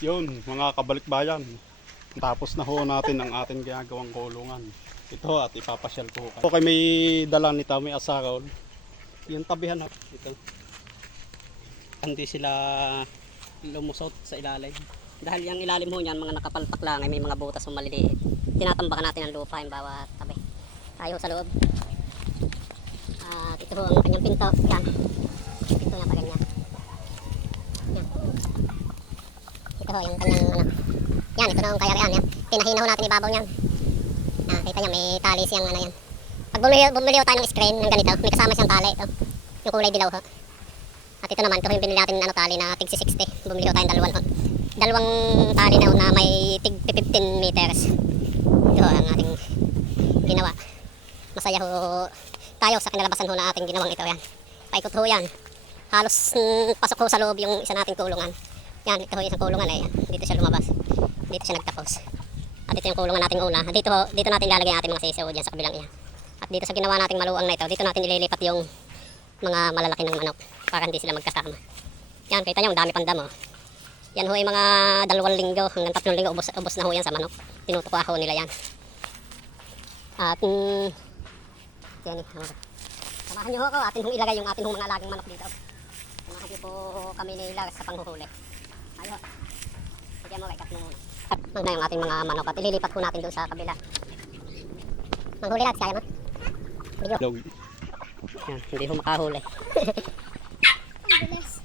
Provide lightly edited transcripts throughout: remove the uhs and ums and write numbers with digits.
Yun, mga kabalikbayan. Tapos na ho natin ang ating ginagawang kulungan. Ito at ipapasyal ko. Okay, may dala nito, may asaraw. Yung tabihan ha. Ito. Hindi sila lumusot sa ilalim. Dahil yung ilalim ho niyan, mga nakapalpak lang, ay may mga butas o maliliit. Tinatambakan natin ang lupa yung bawat tabi. Tayo sa loob. At ito ho ang kanyang pinto. Yan. Pinto niya pa ganyan. Yan. Ito ho yung kanyang ano. Yan, ito na ang kayarian yan. Pinahina ho natin ibabaw niyan. Yan, kita niyo may tali siyang ano yan. Pag bumili ho tayo ng screen ng ganito, may kasama siyang tali ito. Yung kulay dilaw ho. At ito naman, ito yung binili natin ano, tali na tig 60. Bumili ho tayong dalawang tali na ho na may tig 15 meters. Ito ho ang ating ginawa. Masaya ho tayo sa kinalabasan ho na ating ginawang ito. Yan. Paikot ho yan. Halos pasok ho sa loob yung isa nating kulungan. Yan, ito ho yung isang kulungan eh. Dito siya lumabas. Dito siya nagtapos. At ito yung kulungan nating una. Dito natin ilalagay ang ating mga sisiw dyan sa kabilang iyan. At dito sa ginawa nating maluang na ito, dito natin ililipat yung mga malalaki ng manok para hindi sila magkasama. Yan, kita nyo, ang dami pandamo. Yan ho yung mga 2 linggo hanggang 3 linggo, ubos na ho yan sa manok. Tinutukwa ho nila yan. At, yan samahan nyo ho ako, atin hong ilagay yung atin hong mga alagang manok dito. Samahan nyo po kami ni Lars sa panghuhuli. Ayo, sige mo, ikat mo muna. At na yung ating mga manok at ililipat ho natin doon sa kabila. Manghuli Lars, kaya mo? Video. Yan, hindi ho makahuli. Ang bilis.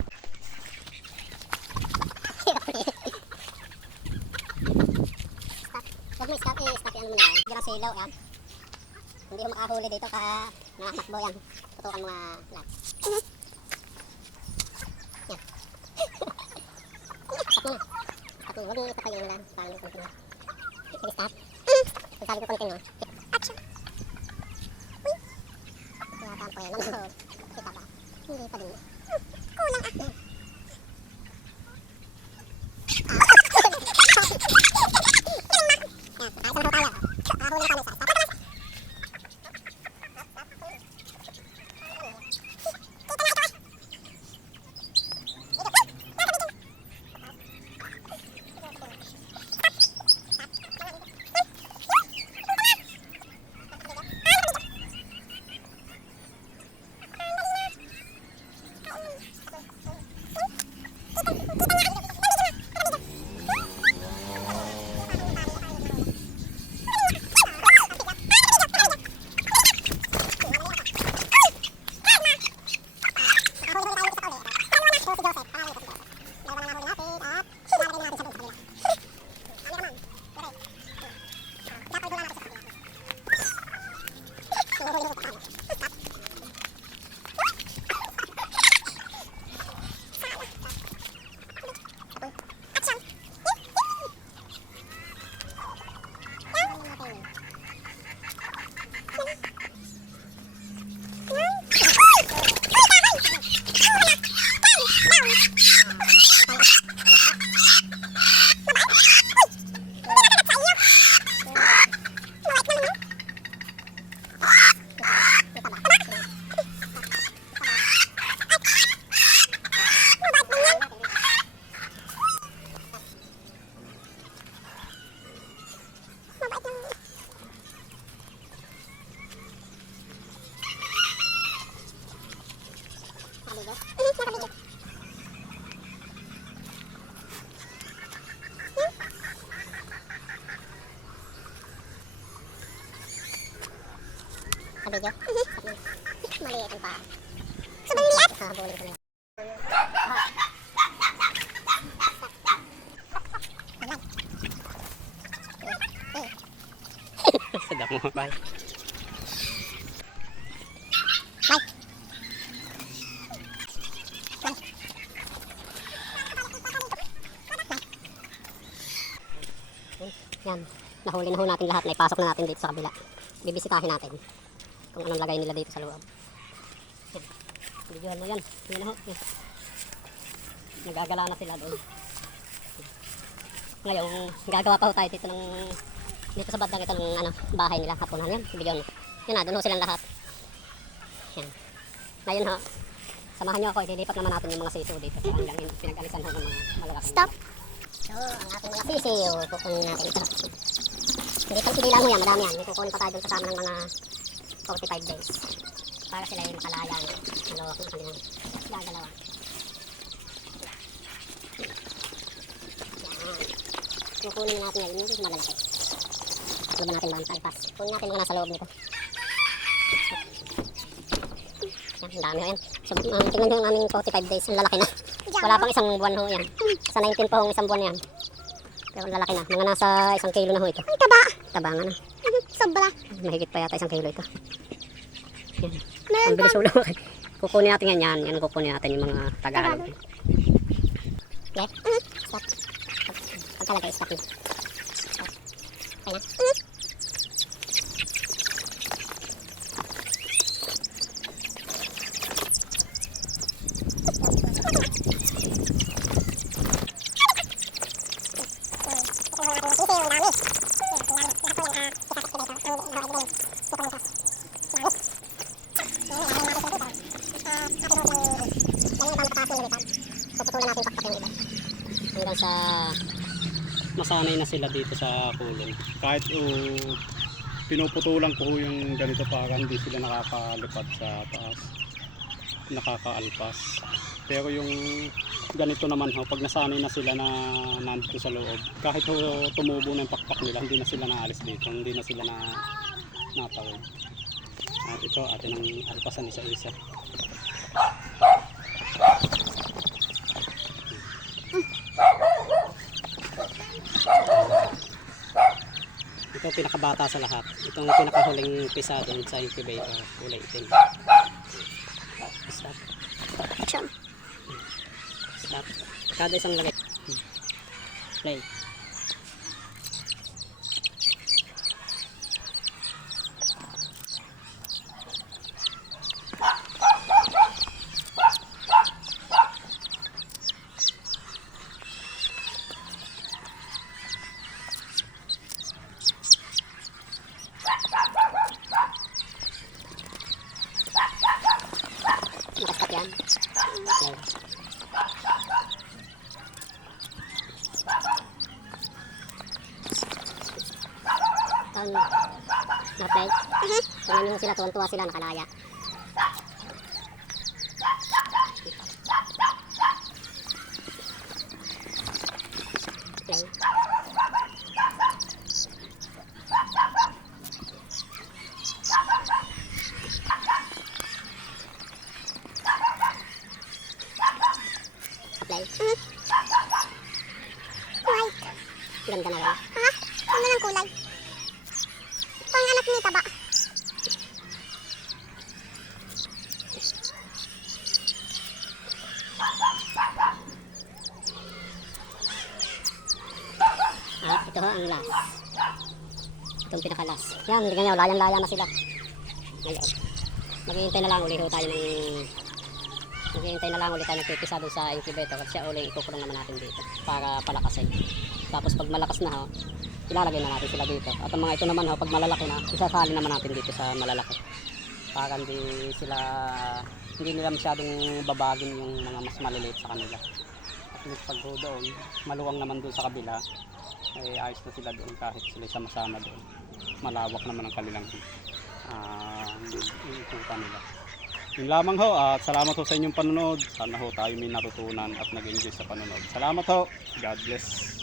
Huwag mo stop yan muna yan. Diyan ang silaw yan. Hindi ho makahuli dito ka nakatakbo yan. Tutukan mga lahat. Yan. Stop mo na. Stop mo. Huwag mo ipatay yung ulan. Parang yung konti mo. Sige stop. Sabi ko konti mo. Action. Tinatampo yan. Ano? Kita ba? Hindi pa din. Kulang ah. Yan. Ayos na tayo. Huli na kami sa stop. Video. Maliit ang paa. Sobrang liit. Habulin ko na. Sadap mo. Bye. Yan. Nahuli na ho natin lahat. Naipasok na natin dito sa kabila. Bibisitahin natin kung anong lagay nila dito sa loob. Yan. Videohan mo yan. Yan na ho. Yan. Nagagala na sila doon. Ngayon, gagawa pa ho tayo dito sa bandang ito ng bahay nila. Hapunan yan. Videohan mo. Yan na, doon ho silang lahat. Yan. Ngayon ho, samahan nyo ako. Ililipat naman natin yung mga siso dito. So, hanggang pinag-alisan ho ng mga malalaking. Stop. So, ang ating mga sisiyo, kukunin natin ito. Hindi lang ho yan, madami yan. May kukunin pa tayo dun kasama ng mga 45 days. Para sila yung makalaya ng malawak ng kanilang gagalawan. Yan. Kukunin natin ngayon yung malalaki. Ano ba natin ba ang talpas? Kunin natin mga nasa loob nito. Yan, ang dami ho yan. So, tingnan nyo yung aming 45 days. Ang lalaki na. Wala pang isang buwan ho yan. Sa 19 pa ho isang buwan yan. Pero ang lalaki na. Mga nasa 1 kilo na ho ito. Ang taba. Taba nga na. Sobra. Mahigit pa yata 1 kilo ito. Yan. Ang bilis ulo. Kukunin natin yan. Yan kukunin natin yung mga Tagalog. Okay? Stop. Pagkalagay, stop yun. Stop. Okay na. Hanggang sa masanay na sila dito sa kulong. Kahit pinuputulan ko yung ganito para hindi sila nakakalipad sa taas, nakakaalpas. Pero yung ganito naman ho, pag nasanay na sila na nandito sa loob, kahit tumubo na yung pakpak nila, hindi na sila naalis dito, hindi na sila natawid. At ito atin ang alpasan isa-isa. Ito pinakabata sa lahat. Itong pinakahuling pisa doon sa incubator, kulay itim. Stop. Action. Stop. Kada isang lagay. Play. Nakastop yan. Play. Na-play. Tingnan nyo sila, tuwan-tuwa sila, nakalaya. Play. Play. White. Ganda na lang. Ha? Ganda ng kulay. Pang anak ni taba. At ito ho ang last. Itong pinakalas. Yan, hindi ganyan. Layang-laya na sila. Ngayon. Maghihintay na lang uli ho tayo ng... Maghihintay na lang ulit tayo nagpipisa doon sa incubator at siya uli ikukulong naman natin dito para palakasin. Tapos pag malakas na ho, ilalagay na natin sila dito. At ang mga ito naman ho, pag malalaki na, isasali naman natin dito sa malalaki. Para hindi nila masyadong babagin yung mga mas maliliit sa kanila. At least pag doon, maluwang naman doon sa kabila, ay ayos na sila doon kahit sila sama-sama doon. Malawak naman ang kanilang ikutan nila. Yun lamang ho at salamat ho sa inyong panonood. Sana ho tayo may natutunan at nag-enjoy sa panonood. Salamat ho. God bless.